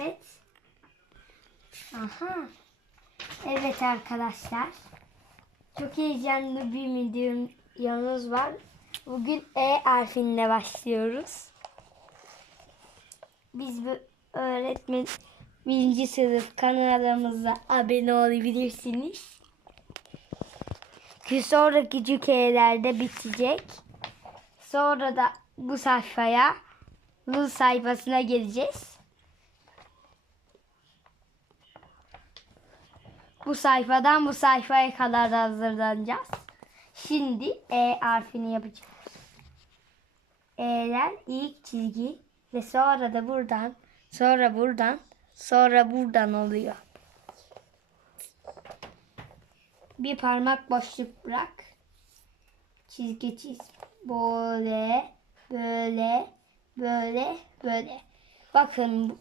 Evet. Aha. Evet arkadaşlar. Çok heyecanlı bir videomuz var. Bugün E harfinle başlıyoruz. Biz bu öğretmen birinci sınıf kanalımıza abone olabilirsiniz. Ki sonraki cükeyelerde bitecek. Sonra da bu sayfaya bu sayfasına geleceğiz. Bu sayfadan bu sayfaya kadar da hazırlanacağız. Şimdi E harfini yapacağız. E'den ilk çizgi ve sonra da buradan, sonra buradan, sonra buradan oluyor. Bir parmak boşluk bırak. Çizgi çiz. Böyle, böyle, böyle, böyle. Bakın bu-